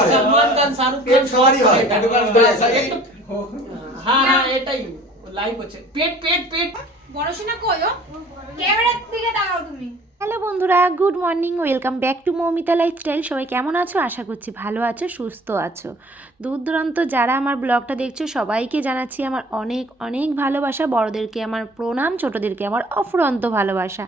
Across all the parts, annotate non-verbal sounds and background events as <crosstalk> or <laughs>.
করে সলমান খান শাহরুখ পেট খান সবারই হয়, সবাই পেট ওখানে করে। চলে ব্যাস, আসে। একটু- হ্যাঁ হ্যাঁ এটাই লাইভ হচ্ছে পেট পেট পেট পড়াশোনা করো ক্যামেরার দিকে তাকাও তুমি হ্যালো বন্ধুরা, good morning, welcome back to Moumita lifestyle. সবাই কেমন আছো? আশা করছি ভালো আছো, সুস্থ আছো। দূর দূরান্ত যারা আমার ব্লগটা দেখছ, সবাইকে জানাচ্ছি আমার অনেক অনেক ভালোবাসা। বড়দেরকে আমার প্রণাম, ছোটোদেরকে আমার অফুরন্ত ভালোবাসা।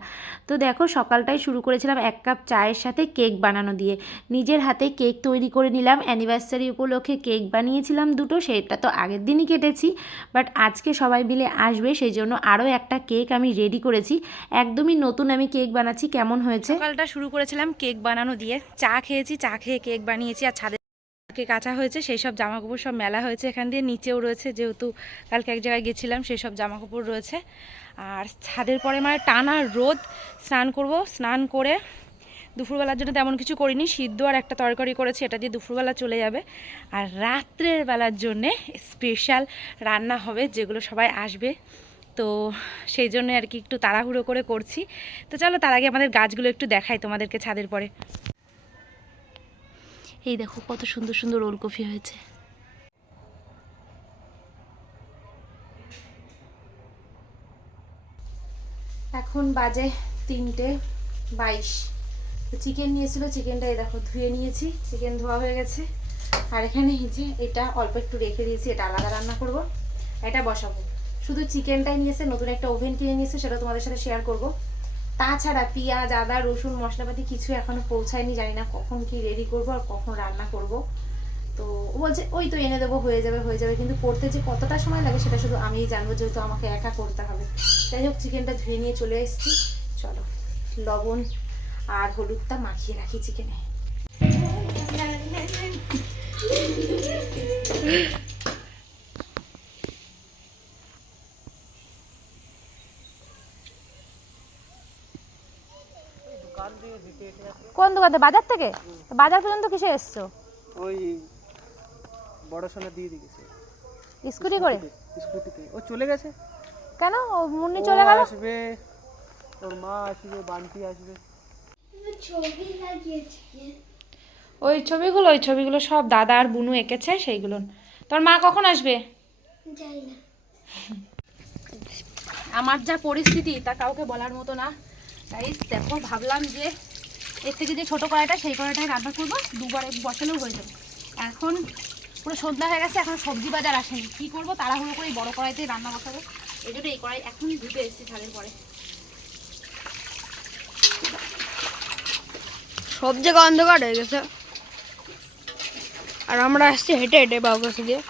তো দেখো, সকালটাই শুরু করেছিলাম এক কাপ চায়ের সাথে কেক বানানো দিয়ে। নিজের হাতে কেক তৈরি করে নিলাম। অ্যানিভার্সারি উপলক্ষে কেক বানিয়েছিলাম দুটো, সেটা তো আগের দিনই কেটেছি। বাট আজকে সবাই মিলে আসবে, সেই জন্য আরও একটা কেক আমি রেডি করেছি। একদমই নতুন আমি কেক বানাচ্ছি কেমন হয়েছে? সকালটা শুরু করেছিলাম কেক বানানো দিয়ে। চা খেয়েছি, চা খেয়ে কেক বানিয়েছি আর ছাদে কালকে কাঁচা হয়েছে, সেই সব জামা কাপড় সব মেলা হয়েছে এখান দিয়ে, নিচেও রয়েছে যেহেতু কালকে এক জায়গায় গেছিলাম, সেই সব জামা কাপড় রয়েছে। আর ছাদের পরে মানে টানা রোদ, স্নান করব, স্নান করে দুপুরবেলার জন্য তেমন কিছু করিনি, সিদ্ধ আর একটা তরকারি করেছি, এটা দিয়ে দুপুরবেলা চলে যাবে। আর রাত্রের বেলার জন্যে স্পেশাল রান্না হবে, যেগুলো সবাই আসবে। তো সেই জন্য আর কি একটু তাড়াহুড়ো করে করছি। তো চলো তার আগে আমাদের গাছগুলো একটু দেখাই তোমাদেরকে ছাদের পরে। এই দেখো কত সুন্দর সুন্দর ওলকপি হয়েছে। এখন বাজে তিনটে বাইশ। তো চিকেন নিয়েছিল, চিকেনটা এই দেখো ধুয়ে নিয়েছি, চিকেন ধোয়া হয়ে গেছে। আর এখানে এই যে এটা অল্প একটু রেখে দিয়েছি, এটা আলাদা রান্না করব, এটা বসাবো। শুধু চিকেনটাই নিয়েছে, নতুন একটা ওভেন কিনে নিয়েছে, সেটা তোমাদের সাথে শেয়ার করব। তাছাড়া পেঁয়াজ, আদা, রসুন, মশলাপাতি কিছু এখনও পৌঁছায়নি, জানি না কখন কি রেডি করব আর কখন রান্না করব। তো বলছে, ওই তো এনে দেবো, হয়ে যাবে হয়ে যাবে। কিন্তু করতে যে কতটা সময় লাগে সেটা শুধু আমিই জানব, যেহেতু আমাকে একা করতে হবে। যাই হোক, চিকেনটা ধুয়ে নিয়ে চলে এসেছি। চলো, লবণ আর হলুদটা মাখিয়ে রাখি চিকেনে। কোন দোকানে বাজার থেকে? বাজার পর্যন্ত কিসে এসছো? ওই বড় সোনা দিয়ে দিয়েছে স্কুটি করে? স্কুটিতে ও চলে গেছে? কেন? ও মুন্নি চলে গেল? আসবে ওর মা আসবে বান্টি আসবে। ওই ছবিগুলো ওই ছবিগুলো সব দাদা আর বুনু এঁকেছে সেইগুলো। তোর মা কখন আসবে? আমার যা পরিস্থিতি তা কাউকে বলার মতো না। তাই দেখো ভাবলাম যে এর থেকে যে ছোটো কড়াইটা, সেই কড়াইটাই রান্না করব, দুবারে বসালেও হয়ে যাবে। এখন পুরো সন্ধ্যা হয়ে গেছে, এখন সবজি বাজার আসেনি। কী করব? তাড়াহুড়ো করে এই বড়ো কড়াইতেই রান্না বসাবো। এই জন্য এই কড়াই এখনই ধুতে এসেছি ছাদের পরে। সব জায়গা অন্ধকার হয়ে গেছে। আর আমরা আসছি হেঁটে হেঁটে বাবুর কাছে দিয়ে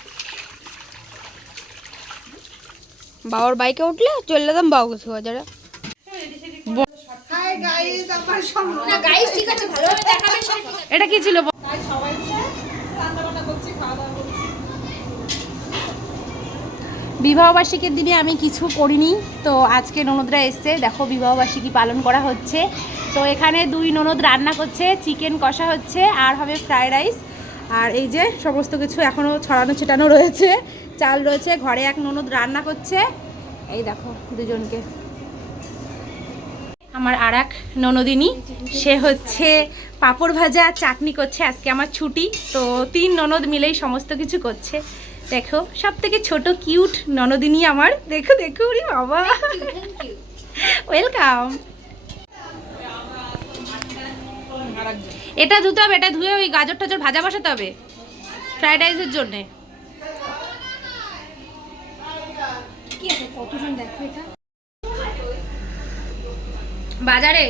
বাবার বাইকে উঠলে চলে যেতাম বাবুর কাছে বাজারে। এটা কি ছিল? বিবাহবার্ষিকীর দিনে আমি কিছু করিনি তো আজকে ননদরা এসছে। দেখো বিবাহবার্ষিকী পালন করা হচ্ছে। তো এখানে দুই ননদ রান্না করছে চিকেন কষা হচ্ছে আর হবে ফ্রায়েড রাইস। আর এই যে সমস্ত কিছু এখনও ছড়ানো ছিটানো রয়েছে চাল রয়েছে ঘরে এক ননদ রান্না করছে। এই দেখো দুজনকে। আমার আর এক ননদিনী, সে হচ্ছে পাঁপড় ভাজা চাটনি করছে, আজকে আমার ছুটি, তো তিন ননদ মিলেই সমস্ত কিছু করছে। দেখো সব থেকে ছোট কিউট ননদিনী আমার। দেখো দেখো উরি বাবা। ওয়েলকাম এটা ধুতে হবে, এটা ধুয়ে ওই গাজর টাজর ভাজা বসাতে হবে ফ্রাইড রাইসের জন্যে। কতজন দেখো এটা? বাজারে?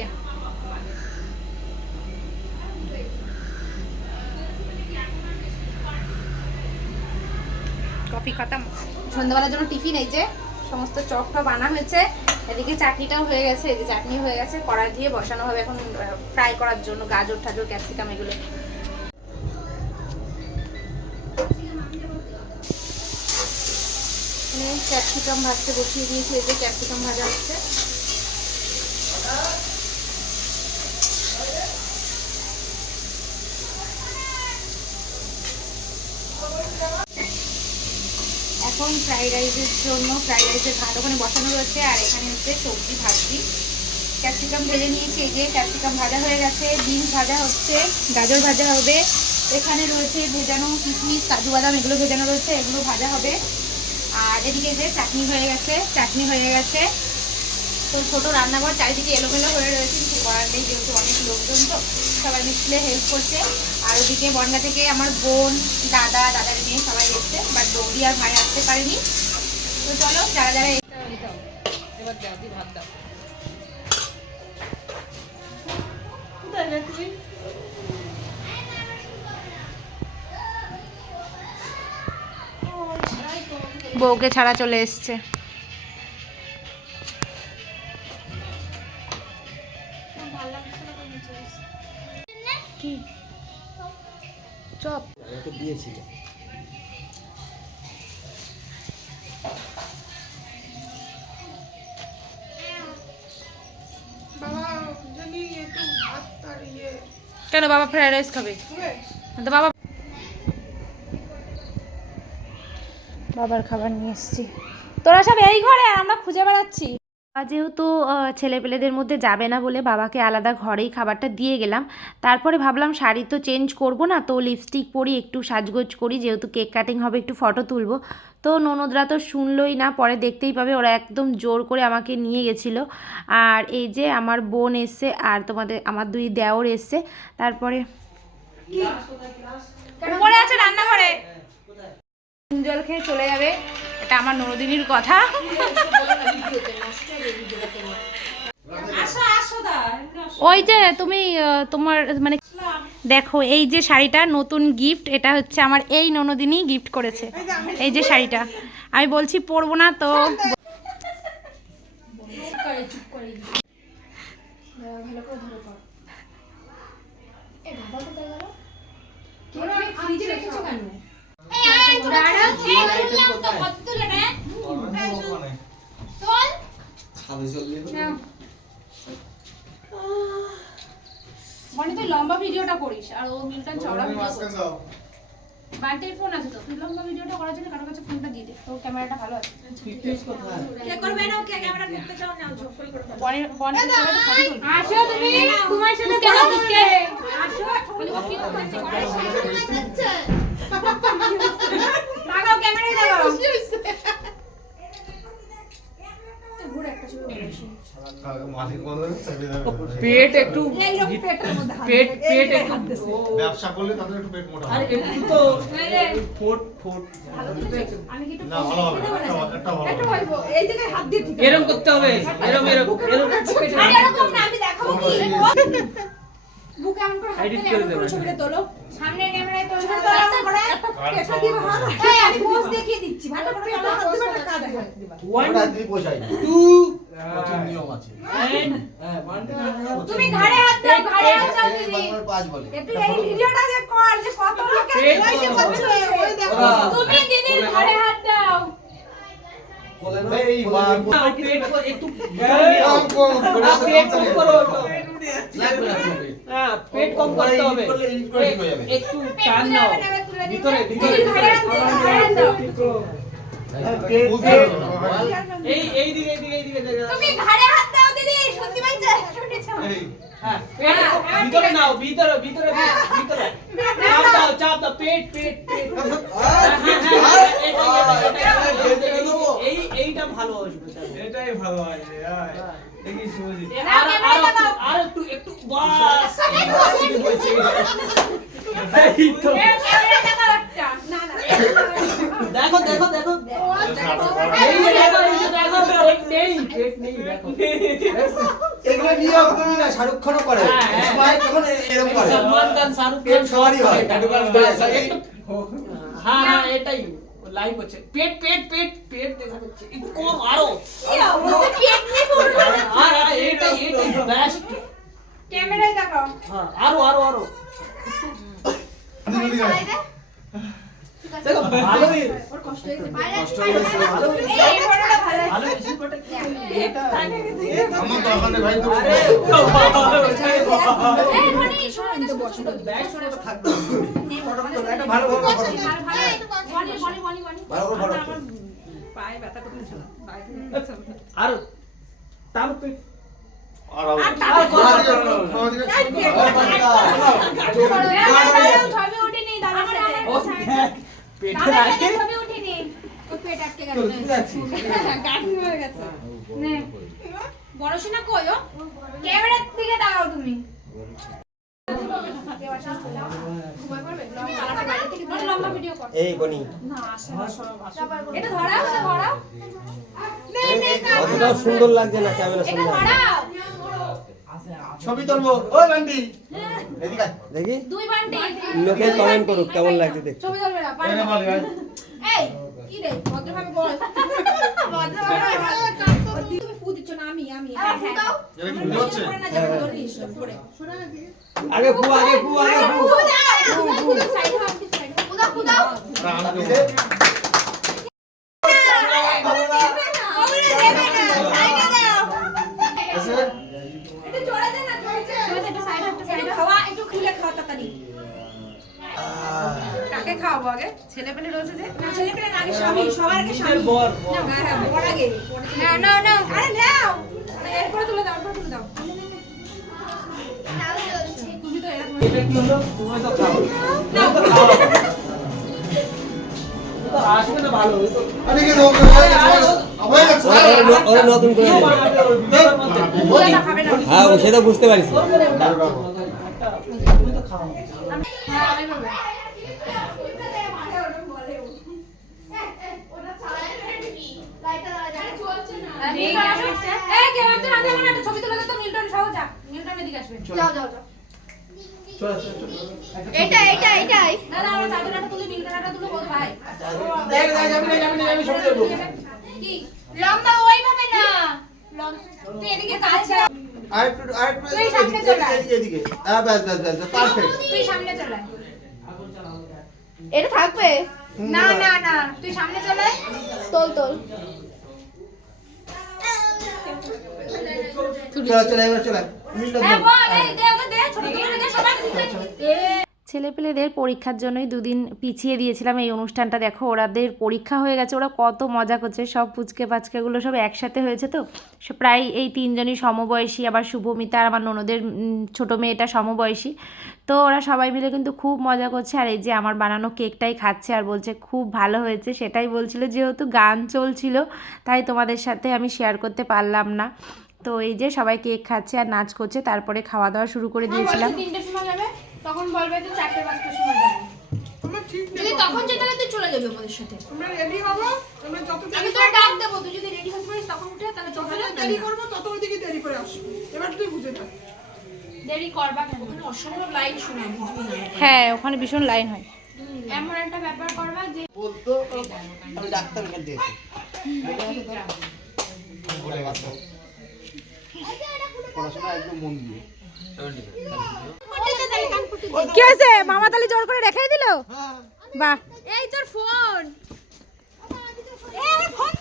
কফি খতম। সন্ধ্যাবেলার জন্য টিফিন এই যে সমস্ত চপ বানা হয়েছে। এদিকে চাটনিটাও হয়ে গেছে এই যে চাটনি হয়ে গেছে কড়াই দিয়ে বসানো হবে এখন ফ্রাই করার জন্য গাজর টাজর ক্যাপসিকাম এগুলো। ক্যাপসিকাম ভাজতে বসিয়ে দিয়েছি এই যে ক্যাপসিকাম ভাজা হচ্ছে এখন ফ্রাইড রাইসের জন্য, ফ্রাইড রাইসের ভাত ওখানে বসানো রয়েছে। আর এখানে হচ্ছে সবজি ভাজি। ক্যাপসিকাম ভেজে নিয়েছি, এই যে ক্যাপসিকাম ভাজা হয়ে গেছে বিনস ভাজা হচ্ছে, গাজর ভাজা হবে। এখানে রয়েছে ভেজানো কিশমিশ, কাজু বাদাম, এগুলো ভেজানো রয়েছে, এগুলো ভাজা হবে। আর এদিকে যে চাটনি হয়ে গেছে, চাটনি হয়ে গেছে। তো ছোটো রান্নাঘর, চারিদিকে এলোমেলো হয়ে রয়েছে কিছু করার নেই যেহেতু অনেক লোকজন তো, সবাই মিশলে হেল্প করছে। আর ওদিকে বনগা থেকে আমার বোন, দাদা, দাদার মেয়ে সবাই এসছে বাট দৌড়ি আর ভাই আসতে পারেনি। তো চলো, যারা যারা বউকে ছাড়া চলে এসছে। কেন বাবা ফ্রাইড রাইস খাবে? তো বাবা বাবার খাবার নিয়ে এসেছি। তোরা সব এই ঘরে, আমরা খুঁজে বেড়াচ্ছি। যেহেতু ছেলেপেলেদের মধ্যে যাবে না বলে বাবাকে আলাদা ঘরেই খাবারটা দিয়ে গেলাম। তারপরে ভাবলাম শাড়ি তো চেঞ্জ করব না তো লিপস্টিক পরি একটু সাজগোজ করি যেহেতু কেক কাটিং হবে একটু ফটো তুলবো। তো ননদরা তো শুনলই না পরে দেখতেই পাবে ওরা একদম জোর করে আমাকে নিয়ে গেছিল। আর এই যে আমার বোন এসছে আর তোমাদের আমার দুই দেওর এসছে তারপরে উপরে আছে রান্নাঘরে। জল খেয়ে চলে যাবে এটা আমার নরদিনীর কথা। ওই যে তুমি তোমার মানে দেখো এই যে শাড়িটা নতুন গিফট এটা হচ্ছে আমার এই ননদিনই গিফট করেছে। এই যে শাড়িটা। আমি বলছি পরবো না তো। বনি তুই লম্বা ভিডিওটা করিস আর ও মিল্টন চওড়া ভিডিও বান্টির ফোন আছে তো? তুই লম্বা ভিডিওটা করার জন্য কারও কাছে ফোনটা দিয়ে দে। তোর ক্যামেরাটা ভালো আছে। কে করবে না কে ক্যামেরা করতে চাও না ঝোপল করে বনি বনি আসো তুমি তোমার সাথে কেন কে আসো। বলি ও কি করছে? <laughs> লাগাও ক্যামেরায় লাগাও। <laughs> পেট একটু পেট পেট একটু ব্যবসা করলে তাদের একটু পেট মোটা আর একটু তো ফোট ফোট না ভালো হবে একটা একটা ভালো হবে। এরকম করতে হবে এরকম এরকম এরকম আরে এরকম না আমি দেখাবো কি? বুকে এমন করে হাত। করে ছবিটা তোলো। সামনে ক্যামেরায় আছে তুমি ঘাড়ে হাত দাও ঘাড়ে হাত দাও দিদি পাঁচ বলে একটু এই ভিডিওটা যে কর যে কত লোকে তুমি দিদির ঘাড়ে হাত দাও একটু হ্যাঁ, পেট কম করতে হবে। একটু টান নাও। ভিতরে ভিতরে এই এই দিকে এই দিকে এই দিকে তুমি ঘাড়ে হাত দাও দিদি সত্যি ভাই শুনেছো? হ্যাঁ ভিতরে নাও ভিতরে ভিতরে ভিতরে। চাপ দাও চাপ দাও পেট পেট পেট। হ্যাঁ, হ্যাঁ, হ্যাঁ, এইটা ভালো আসবে এটাই ভালো আয়। দেখি সুজিত আর আর একটু একটু একটু বাস। এই তো। দেখো দেখো দেখো। এই দেখো এই দেখো নেই পেট নেই দেখো। এগুলো নিয়ে তুমি না শাহরুখ খানও করে। তখন এরকম করে। সলমান খান শাহরুখ খান সবারই একটু হ্যাঁ হ্যাঁ এটাই। লাইভ হচ্ছে পেট পেট পেট পেট দেখা যাচ্ছে একটু কম আরও আর আর এটাই এটাই বেস্ট ক্যামেরায় দেখাও হ্যাঁ আরও আরও আরও দেখো ভালো এই ফটোটা ভালো এটা আমার ভাই এই শোনো তো বসো ব্যাগ থাকবে ভালো করে ফটো। পায়ে ব্যথা করতেছিল। আর তার পেট দেখ পেটে পেট আটকে গেল। তুই গান হয়ে গেছে। বড় সোনা কই ক্যামেরার দিকে দাঁড়াও তুমি। এই বনি। এটা ধরাও এটা ধরাও অতটাও সুন্দর লাগছে না ক্যামেরা সুন্দর ছবি তুলবো। ওই বান্ডি দেখি। দুই বান্টি। লোকে কমেন্ট করুক কেমন লাগছে দেখতে। ছবি তুলবে না এই কি রে ভদ্রভাবে বল। <laughs> ভদ্রভাবে দিচ্ছ না আমি আমি হ্যাঁ হ্যাঁ। করে আগে। ফু আগে ফু আগে ফু খাওয়াবো আগে ছেলে পেলে রয়েছে যে না ছেলে পেলে আগে স্বামী সবার আগে স্বামী বর বর। হ্যাঁ বড় আগে নাও নাও নাও আরে নাও এরপরে তুলে দাও এরপরে তুলে দাও তুমি তো এরকম এটা কি হলো তুমি তো খাও তুমি তো খাও আসবে না ভালো আরে কি হয়ে গেছে হয়ে গেছে ওরা- ওরা ন- ওরা নতুন করে না হ্যাঁ সেটা বুঝতে পারিস তুমি তো খাও হ্যাঁ আমি বলব এই কেউ একজন আগে আমার একটা ছবি তুলে দে মিল্টন সহ যা মিল্টন এদিকে আসবে। যাও যাও যাও। চল চল চল। এটা এটা এটাই না না আমরা চাদর একটা তুলি মিল্টন বল ভাই। দেখ দেখ যাবি না যাবি ছবি দেবো কি? লম্বা ওইভাবে না। লম্বা। তুই এদিকে কাছে আর একটু আর একটু সামনে চলে আয়। এদিকে এদিকে। হ্যাঁ ব্যাস ব্যাস ব্যাস পারফেক্ট তুই সামনে চলে এটা থাকবে? না না। না তুই সামনে চলে তোল তোল। চলে চলে এবার চলে মিলটা হ্যাঁ ছেলেপেলেদের পরীক্ষার জন্যই দুদিন পিছিয়ে দিয়েছিলাম এই অনুষ্ঠানটা। দেখো ওরাদের পরীক্ষা হয়ে গেছে ওরা কত মজা করছে। সব পুচকে পাচকেগুলো সব একসাথে হয়েছে তো। প্রায় এই তিনজনই সমবয়সী আবার শুভমিতা আর আমার ননদের ছোট মেয়েটা সমবয়সী। তো ওরা সবাই মিলে কিন্তু খুব মজা করছে। আর এই যে আমার বানানো কেকটাই খাচ্ছে আর বলছে খুব ভালো হয়েছে। সেটাই বলছিল যেহেতু গান চলছিল তাই তোমাদের সাথে আমি শেয়ার করতে পারলাম না। তো এই যে সবাই কেক খাচ্ছে আর নাচ করছে তারপরে খাওয়া দাওয়া শুরু করে দিয়েছিলাম। সময় যাবে তখন বলবে যে চারটে পাঁচটার সময় যাবে। যদি তখন যেতে তুই চলে যাবি আমাদের সাথে। আমরা রেডি হব আমরা যত আমি তোর ডাক দেবো তুই যদি রেডি হতে পারিস তখন উঠে তাহলে যত দেরি করব তত ওইদিকে দেরি করে আসব। এবার তুই বুঝে থাক। দেরি করবা কেন? অসম্ভব লাইন শোনা বুঝবি না। হ্যাঁ ওখানে ভীষণ লাইন হয়। এমন একটা ব্যাপার করবা যে বলতো আমি ডাক্তার এখান থেকে পড়াশোনা একদম মন দিয়ে। কি হয়েছে? মামা তালি জোর করে রেখেই দিল? বাহ। এই তোর ফোন।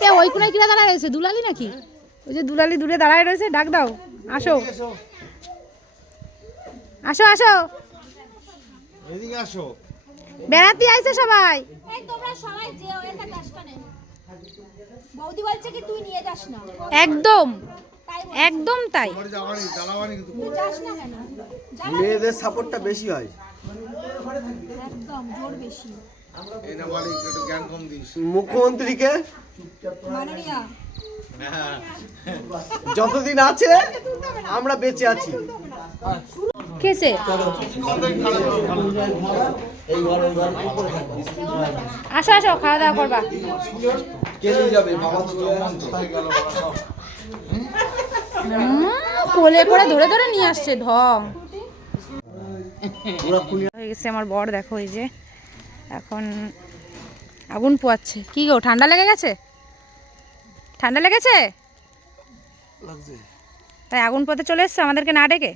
এ ওই কোনায় কিরা দাঁড়ায় রয়েছে? দুলালি নাকি? ওই যে দুলালি দূরে দাঁড়ায় রয়েছে ডাক দাও। আসো। আসো আসো। এদিকে আসো। বেড়াতে আইছে সবাই। তোমরা সবাই যেও এখানে বৌদি বলছে কি তুই নিয়ে যাস না। একদম। একদম তাই। মেয়েদের সাপোর্টটা বেশি হয়। একদম জোর বেশি। এই না বাড়ি একটু জ্ঞান কম দিস। মুখ্যমন্ত্রীকে হ্যাঁ। যতদিন আছে আমরা বেঁচে আছি। কেসে আসো আসো খাওয়া দাওয়া করবা। কে যাবে? বাবা তো কোলে করে ধরে ধরে নিয়ে আসছে ঢং হয়ে গেছে আমার বর দেখো এই যে এখন আগুন পোয়াচ্ছে। কি গো ঠান্ডা লেগে গেছে? ঠান্ডা লেগেছে? তাই আগুন পোয়াতে চলে এসছে আমাদেরকে না ডেকে?